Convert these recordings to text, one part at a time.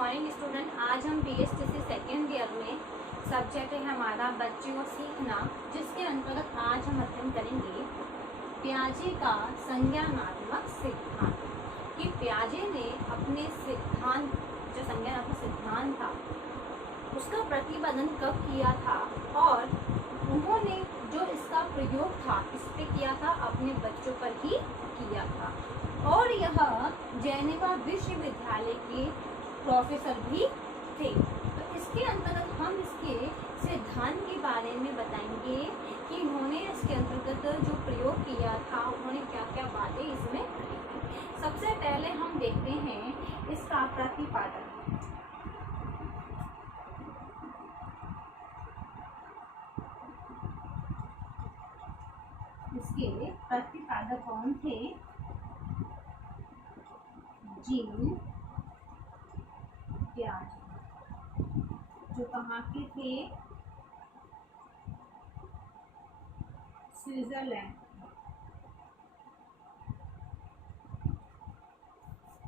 Morning student. आज हम BSTC second year में सब्जेक्ट है हमारा बच्चे को सीखना, जिसके अंतर्गत आज हम अध्ययन करेंगे पियाजे का संज्ञानात्मक सिद्धांत। कि पियाजे ने अपने सिद्धांत, जो संज्ञानात्मक सिद्धांत था, उसका प्रतिपादन कब किया था और उन्होंने जो इसका प्रयोग था इस पे किया था अपने बच्चों पर ही किया था। और यह जेनेवा विश्वविद्यालय के प्रोफेसर भी थे। तो इसके अंतर्गत हम इसके सिद्धांत के बारे में बताएंगे कि उन्होंने इसके अंतर्गत जो प्रयोग किया था उन्होंने क्या क्या बातें इसमें करी थी। सबसे पहले हम देखते हैं इसका प्रतिपादन। इसके प्रतिपादक कौन थे? जीन पियाजे, जो कहाँ के थे? स्विट्जरलैंड।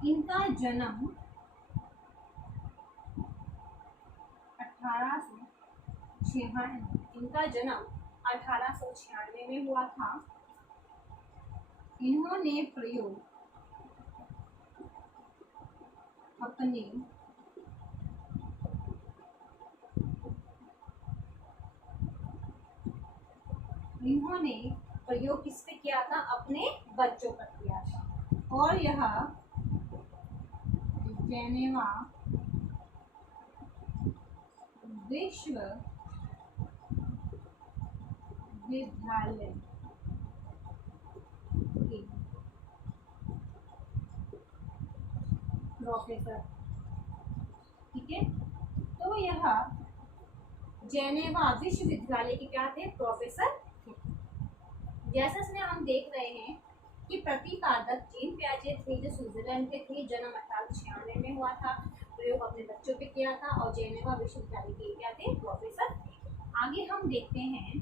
इनका जन्म 1896 में हुआ था। इन्होंने प्रयोग अपने किस पे किया था? अपने बच्चों पर किया था। और यह जेनेवा विश्वविद्यालय के प्रोफेसर, ठीक है। तो यह जेनेवा विश्वविद्यालय के क्या थे? प्रोफेसर थे। जैसा इसमें हम देख रहे हैं कि प्रतिपादक जीन पियाजे थे, जो स्विट्जरलैंड के थे। जन्म 1896 में हुआ था। प्रयोग अपने बच्चों पे किया था और जेनेवा विश्वविद्यालय के क्या थे? प्रोफेसर थे। आगे हम देखते हैं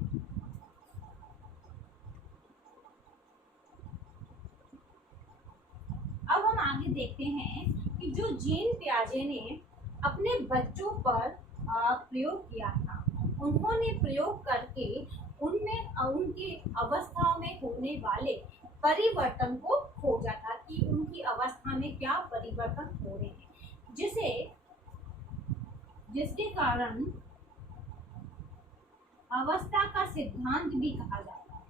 कि जो जीन पियाजे ने अपने बच्चों पर प्रयोग किया था, उन्होंने प्रयोग करके उनमें उनकी अवस्थाओं में होने वाले परिवर्तन को खोजा था कि उनकी अवस्था में क्या परिवर्तन हो रहे हैं, जिसके कारण अवस्था का सिद्धांत भी कहा जाता है।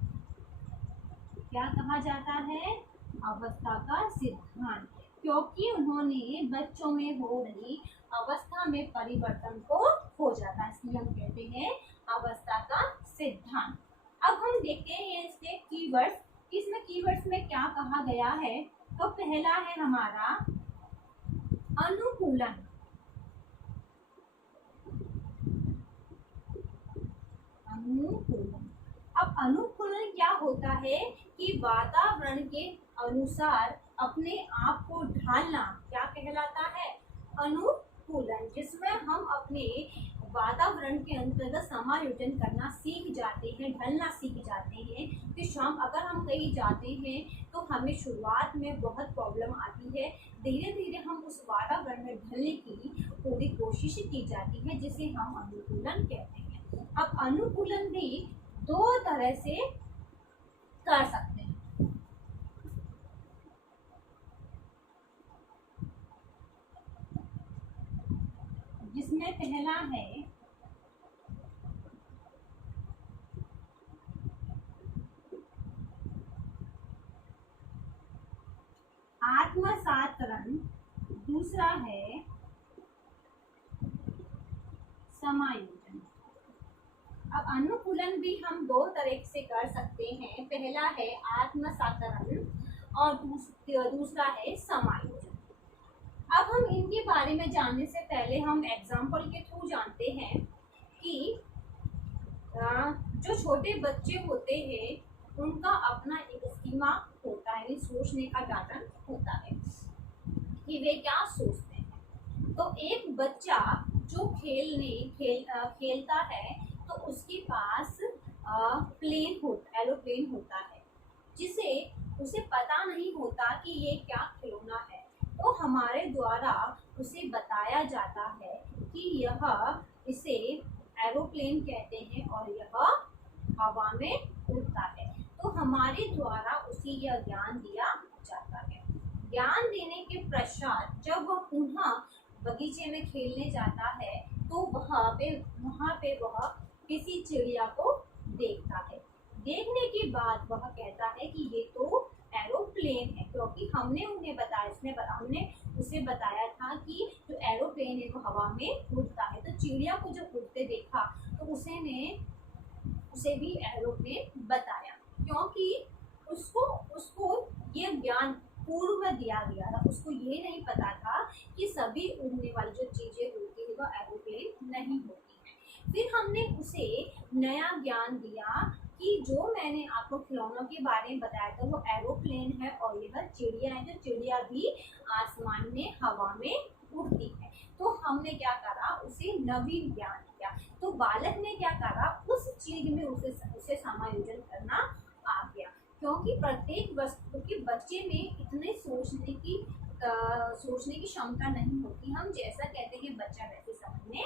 क्या कहा जाता है? अवस्था का सिद्धांत, क्योंकि उन्होंने बच्चों में हो रही अवस्था में परिवर्तन को खोजा था, इसलिए हम कहते हैं अवस्था का सिद्धांत। अब हम देखते हैं इसके कीवर्ड्स। इसमें कीवर्ड्स में क्या कहा गया है? तो पहला है हमारा अनुकूलन। अब अनुकूलन क्या होता है कि वातावरण के अनुसार अपने आप को ढालना, क्या कहलाता है? अनुकूलन, जिसमें हम अपने वातावरण के अंतर्गत समायोजन करना सीख जाते हैं, ढलना सीख जाते हैं। कि अगर हम कहीं जाते हैं तो हमें शुरुआत में बहुत प्रॉब्लम आती है, धीरे धीरे हम उस वातावरण में ढलने की पूरी कोशिश की जाती है, जिसे हम अनुकूलन कहते हैं। अब अनुकूलन भी दो तरह से कर सकते हैं। जिसमें पहला है आत्मसातरण, दूसरा है समायोजन। अब अनुकूलन भी हम दो तरह से कर सकते हैं। पहला है आत्मसातरण और दूसरा है समायोजन। अब हम इनके बारे में जानने से पहले हम एग्जाम्पल के थ्रू जानते हैं कि जो छोटे बच्चे होते हैं उनका अपना एक स्कीमा होता है, सोचने का पैटर्न होता है कि वे क्या सोचते हैं। तो एक बच्चा जो खेलता है तो उसके पास एरोप्लेन होता है, जिसे उसे पता नहीं होता कि ये क्या खिलौना है। तो हमारे द्वारा उसे बताया यह इसे एरोप्लेन कहते हैं और यह हवा में उड़ता है। तो हमारे द्वारा उसे यह ज्ञान दिया जाता है। ज्ञान देने के पश्चात जब वह पुनः बगीचे में खेलने जाता है तो वहाँ पे वह किसी चिड़िया को देखता है। देखने के बाद वह कहता है कि ये तो एरोप्लेन है, क्योंकि हमने उसे बताया था कि जो एरोप्लेन है वो हवा में उड़ता है। तो चिड़िया को जब उड़ते देखा तो उसे भी एरोप्लेन बताया, क्योंकि उसको ये ज्ञान पूर्व में दिया गया था। उसको ये नहीं पता था कि सभी उड़ने वाली जो चीजें होती है वो एरोप्लेन नहीं होती है। फिर हमने उसे नया ज्ञान दिया कि जो मैंने आपको खिलौनों के बारे में बताया था वो एरोप्लेन है और यह चिड़िया है, जो चिड़िया भी आसमान में हवा में उड़ती है। तो हमने क्या करा, उसे नवीन ज्ञान दिया। तो बालक ने क्या करा, उस चीज में उसे समायोजन करना आ गया, क्योंकि प्रत्येक वस्तु के बच्चे में इतने सोचने की क्षमता नहीं होती। हम जैसा कहते हैं बच्चा वैसे समझने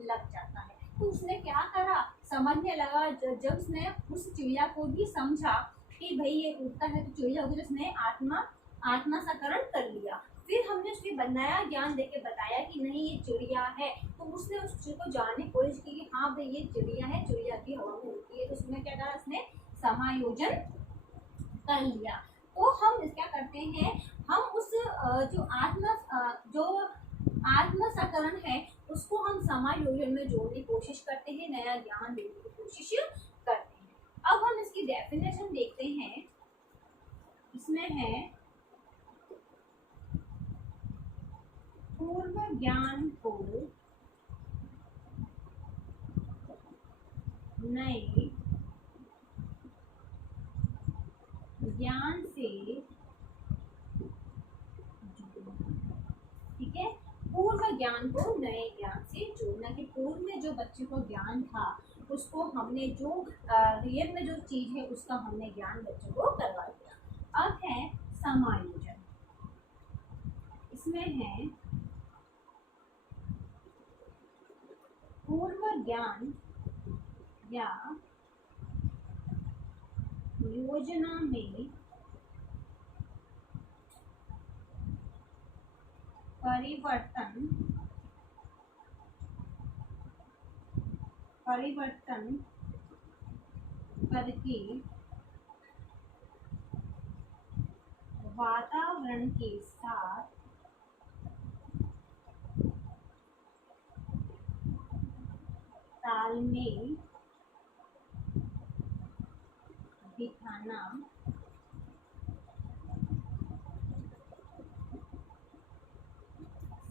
लग जाता है। तो उसने क्या करा, समझने लगा। जब उसने उस चिड़िया को भी समझा कि भाई ये उड़ता है तो चिड़िया होगी, तो उसने आत्मासाकरण कर लिया। फिर हमने उसके नया ज्ञान देके बताया कि नहीं ये चिड़िया है। तो उसने उस चीज को जानने की कोशिश की कि हाँ भाई ये चिड़िया है, चिड़िया भी हवा में उड़ती है। तो उसने क्या करा, उसने समायोजन कर लिया। तो हम क्या करते हैं, हम उस जो आत्मसाकरण है उसको हम समायोजन में जोड़ने की कोशिश करते हैं, नया ज्ञान देने की कोशिश करते हैं। अब हम इसकी डेफिनेशन देखते हैं। इसमें है पूर्व ज्ञान को नए ज्ञान से ठीक है, पूर्व ज्ञान को नए ज्ञान से जोड़ना। कि पूर्व में जो बच्चे को ज्ञान था उसको हमने जो रियल में जो चीज है उसका हमने ज्ञान बच्चों को करवा दिया। अब है समायोजन। इसमें है पूर्व ज्ञान या योजना में परिवर्तन करके वातावरण के साथ तालमेल दिखाना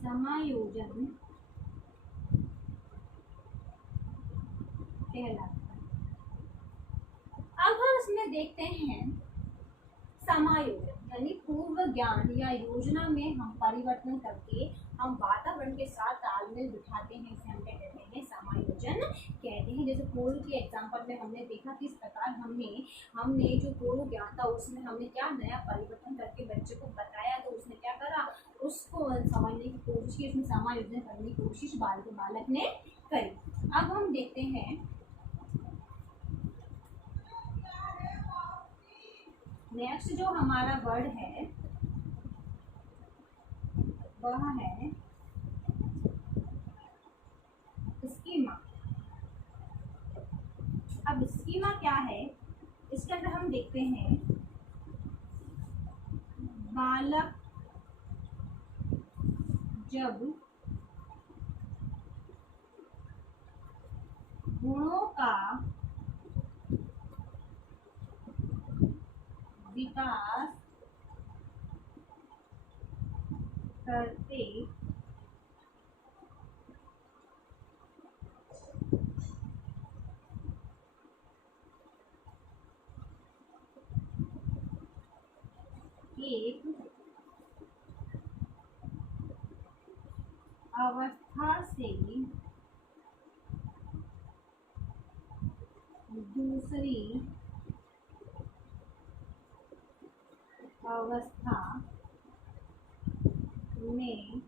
समायोजन कहलाता है। अब हम इसमें देखते हैं समायोजन यानी पूर्व ज्ञान या योजना में हम परिवर्तन करके हम वातावरण के साथ तालमेल बिठाते हैं, इसे हम क्या कहते हैं, समायोजन कहते हैं। जैसे पूर्व के एग्जाम्पल में हमने देखा किस प्रकार हमने जो पूर्व ज्ञान था उसमें हमने क्या नया परिवर्तन करके बच्चे को बताया। तो उसने क्या करा, उसको समझने की कोशिश की, उसमें समायोजन करने की कोशिश बालक ने करी। अब हम देखते हैं नेक्स्ट जो हमारा वर्ड है वह है स्कीमा। अब स्कीमा क्या है, इसके अंदर हम देखते हैं बालक जब गुणों का विकास करते एक अवस्था से दूसरी अवस्था में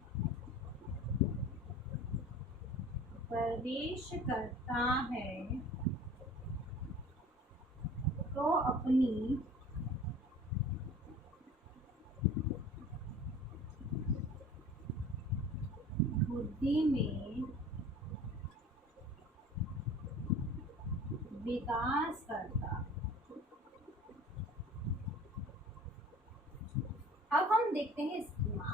प्रवेश करता है तो अपनी बुद्धि में विकास करता। अब हम देखते हैं स्कीमा।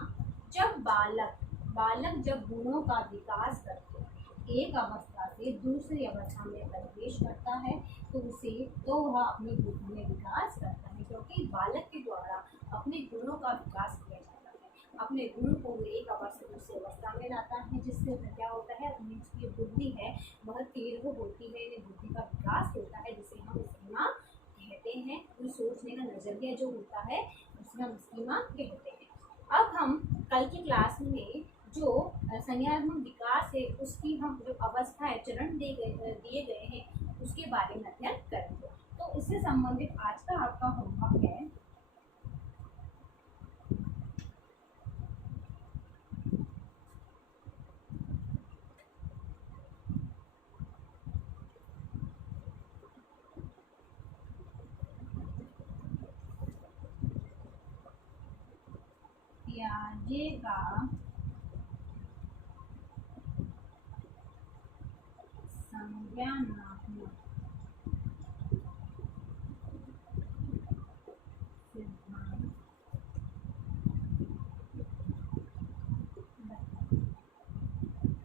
जब बालक जब गुणों का विकास करते हैं, एक अवस्था से दूसरी अवस्था में प्रवेश करता है तो वह अपनी बुद्धि में विकास करता है, क्योंकि बालक के द्वारा अपने गुणों का विकास किया जाता है। अपने गुण को एक अवस्था से दूसरी अवस्था में लाता है, जिससे क्या होता है, अपनी जो बुद्धि है वह तीव्र होती है, बुद्धि का विकास होता है, जिसे हम स्कीमा कहते हैं। तो सोचने का नजरिया जो होता है उसे हम स्कीमा कहते हैं। अब हम कल की क्लास में जो संज्ञानात्मक विकास है उसकी हम जो अवस्था है, चरण दिए गए हैं उसके बारे में अध्ययन करेंगे। तो इससे संबंधित आज का आपका होमवर्क है पियाजे का संज्ञानात्मक सिद्धांत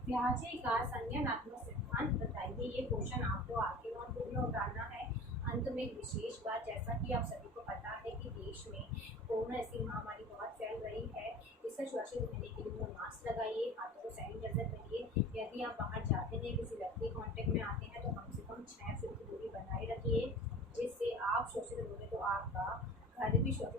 पियाजे का संज्ञानात्मक सिद्धांत बताइए। ये क्वेश्चन आपको आपके नोटबुक में उतारना है। अंत में एक विशेष बात, जैसा कि आप सभी को पता है कि देश में कोरोना ऐसी महामारी बहुत फैल रही है, इससे सुरक्षित रहने के लिए मास्क लगाइए, हाथों को सैनिटाइजर करिए। यदि आप बाहर जाते हैं, किसी व्यक्ति कांटेक्ट में आते हैं तो कम से कम 6 फीट की दूरी बनाए रखिए, जिससे आप सुरक्षित रहोगे तो आपका घर भी सुरक्षित